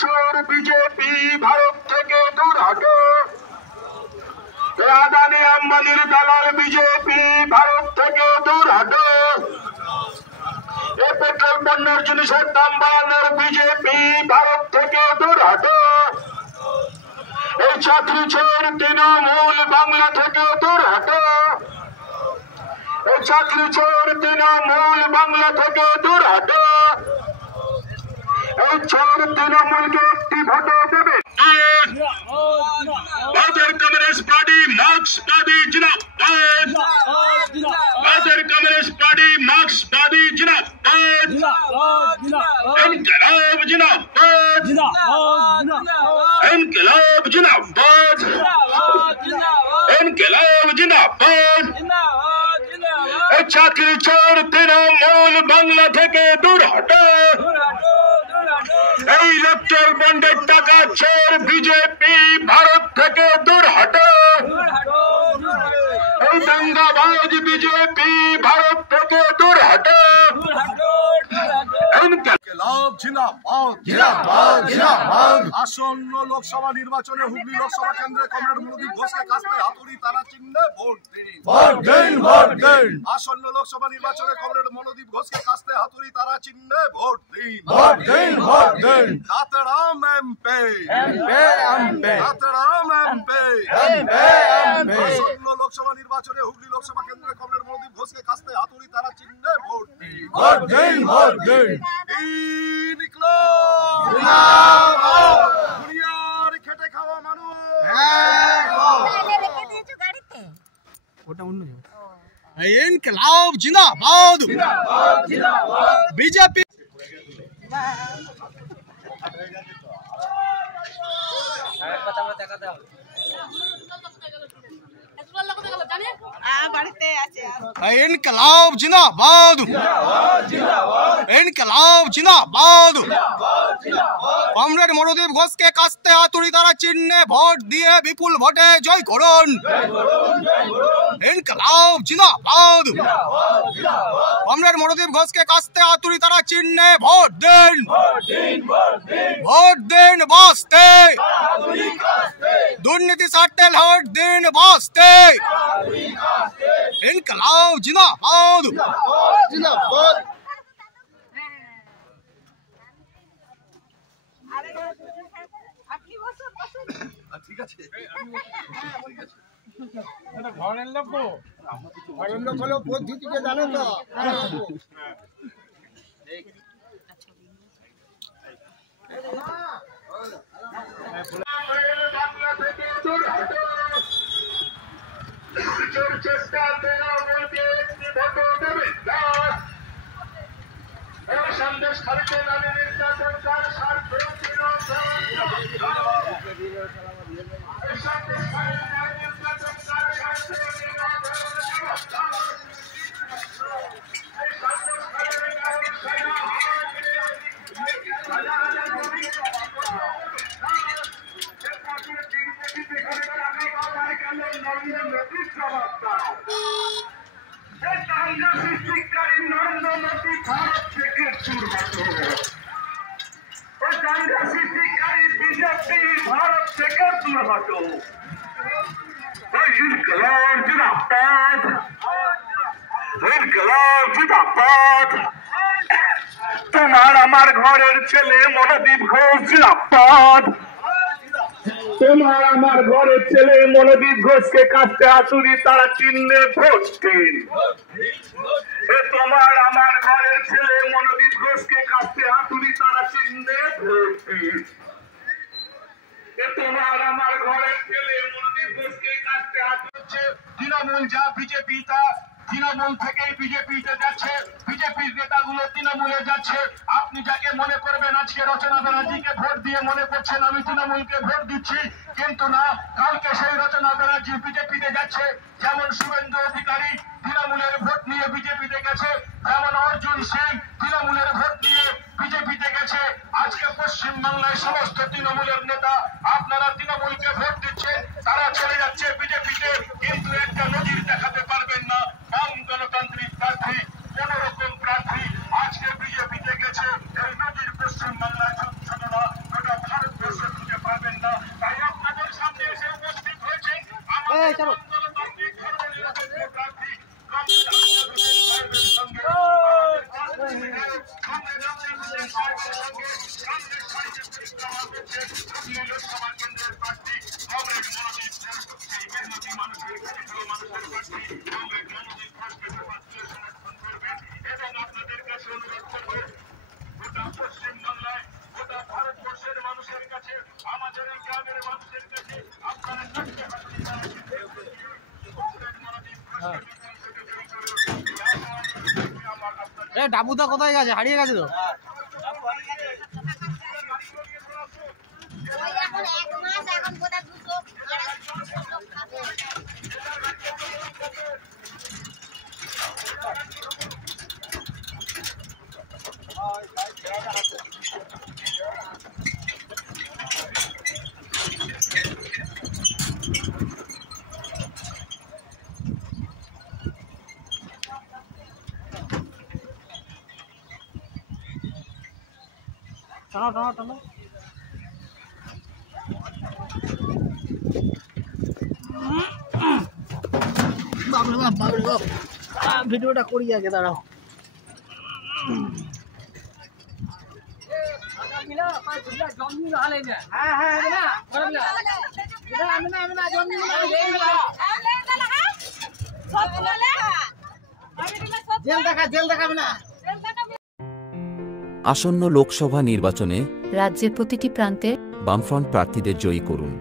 চোর বিজেপি ভারত থেকে দূর হটো। আদানি আম্বানির দালাল বিজেপি ভারত থেকে দূর হটো। এই পেট্রোল পণ্যের জিনিসের দাম বাড়ানোর বিজেপি ভারত থেকে দূর হটো। এই চাকরি চোর তৃণমূল বাংলা থেকে দূর হটো। এই চাকরি চোর তৃণমূল বাংলা থেকে দূর হটো। এই চোর তৃণমূলকে একটি ভোট দেবে। ভারতের কমিউনিস্ট পার্টি মার্ক্সবাদী জিন্দাবাদ। ভারতের কমিউনিস্ট পার্টি মার্ক্সবাদী জিন্দাবাদ। ইনকিলাব জিন্দাবাদ। ইনকিলাব জিন্দাবাদ। ইনকিলাব জিন্দাবাদ। এই চাকরি চোর তৃণমূল বাংলা থেকে দূর হটো। এই ইলেকট্রাল বন্ডের টাকা চোর বিজেপি ভারত থেকে দূর হটো। এই দাঙ্গাবাজ বিজেপি ভারত থেকে দূর হটো। আসন্ন লোকসভা নির্বাচনে হুগলি লোকসভা কেন্দ্রে কমরেড মনোদীপ ঘোষকে কাস্তে হাতুড়ি তারা চিহ্নে ভোট দিন। আসন্ন লোকসভা নির্বাচনে কমরেড মনোদীপ ঘোষকে কাস্তে হাতুড়ি তারা চিহ্নে ভোট দিন। খাতড়াম এমপি। আসন্ন লোকসভা নির্বাচনে হুগলি লোকসভা কেন্দ্রে কমরেড মনোদীপ ঘোষকে কাস্তে হাতুড়ি তারা চিহ্নে ভোট দিন। দুনিয়ার খেটে খাওয়া মানুষ ইনকিলাব জিন্দাবাদ। বিজেপি ইনকিলাব জিন্দাবাদ। ইনকিলাব জিন্দাবাদ। কমরেড মনোদীপ ঘোষকে কাস্তে হাতুড়ি তারা চিহ্নে ভোট দিয়ে বিপুল ভোটে জয় করুন। ইনকিলাব জিন্দাবাদ। কমরেড মনোদীপ ঘোষকে কাস্তে হাতুড়ি তারা চিহ্নে ভোট দিন। ভোট দিন বাঁচতে। দুর্নীতি ছাড়তে ভোট দিন বাঁচতে। ইনকিলাব জিন্দাবাদ। ঠিক আছে ঘরের লোক হলেও পদ্ধতিকে জানে তো। চেষ্টা তৃণমূলকে একটি ভোট দেবে না। সন্দেশ খালিতে নামে নির্যাতনকার স্বার্থ সৃষ্টিকারী নরেন্দ্র মোদী ভারত থেকে দূর হটো। ওই দাঙ্গা সৃষ্টিকারী বিজেপি ভারত থেকে দূর হটো। ওই ইনকিলাব জিন্দাবাদ। ইনকিলাব জিন্দাবাদ। তোমার আমার ঘরের ছেলে মনোদীপ ঘোষ জিন্দাবাদ। তোমার আমার ঘরের ছেলে মনোদীপ ঘোষকে কাস্তে হাতুড়ি তারা চিহ্নে ভোট দিন। তোমার আমার ঘরের ছেলে মনোদীপ ঘোষকে কাস্তে হাতুড়ি তারা চিহ্নে ভোট দিন। তোমার আমার ঘরের ছেলে মনোদীপ ঘোষকে কাস্তে হাতুড়ি। তৃণমূল যা বিজেপি তা তৃণমূল থেকেই বিজেপিতে যাচ্ছে। বিজেপির নেতাগুলো তৃণমূলে যাচ্ছে। আপনি যাকে মনে করবেন আজকে রচনা ব্যানার্জিকে ভোট দিয়ে মনে করছেন আমি তৃণমূলকে ভোট দিচ্ছি, কিন্তু না, কালকে সেই রচনা ব্যানার্জি বিজেপিতে যাচ্ছে। যেমন শুভেন্দু অধিকারী তৃণমূলের ভোট নিয়ে বিজেপিতে গেছে, যেমন অর্জুন সিং তৃণমূলের ভোট নিয়ে বিজেপিতে গেছে। আজকে পশ্চিমবাংলায় সমস্ত তৃণমূলের নেতা আপনারা তৃণমূলকে ভোট দিচ্ছেন, তারা চলে যাচ্ছে বিজেপিতে, কিন্তু একটা নজির দেখাতে পারবেন না। বাম গণতান্ত্রিক প্রার্থী কোন রকম প্রার্থী আজকে বিজেপিতে গেছে, এই নজির পশ্চিমবাংলায় ছোট না, গোটা সঙ্গে সামনের সারিতে পরিক্রমা করছে হুগলি লোকসভা কেন্দ্রের প্রার্থী কমরেড মনোদীপ ঘোষ। সেই মেহনতি মানুষের কাছে মানুষের প্রার্থী কমরেড মনোদীপ ঘোষকে সক্রিয় সমর্থন করবেন এবং আপনাদের কাছে অনুরোধ করবেন গোটা পশ্চিমবাংলায় গোটা ভারতবর্ষের মানুষের কাছে আমাদের এই গ্রামের মানুষের কাছে আপনারা কাছে হাতুড়ি তারা চিহ্নে কমরেড মনোদীপ ঘোষকে বিপুল ভোটে জয়ী করুন। আমার আপনাদের ডাবুদা কোথায় গেছে? হারিয়ে গেছে তো। ওই এখন 1 মাস এখন বোধহয় 200 250 লোক খাবে। টানো টানো টানো। বাবরে বাপ ভিডিওটা করি আগে, দাঁড়াও। জেল দেখাবে না। আসন্ন লোকসভা নির্বাচনে রাজ্যের প্রতিটি প্রান্তে বামফ্রন্ট প্রার্থীদের জয়ী করুন।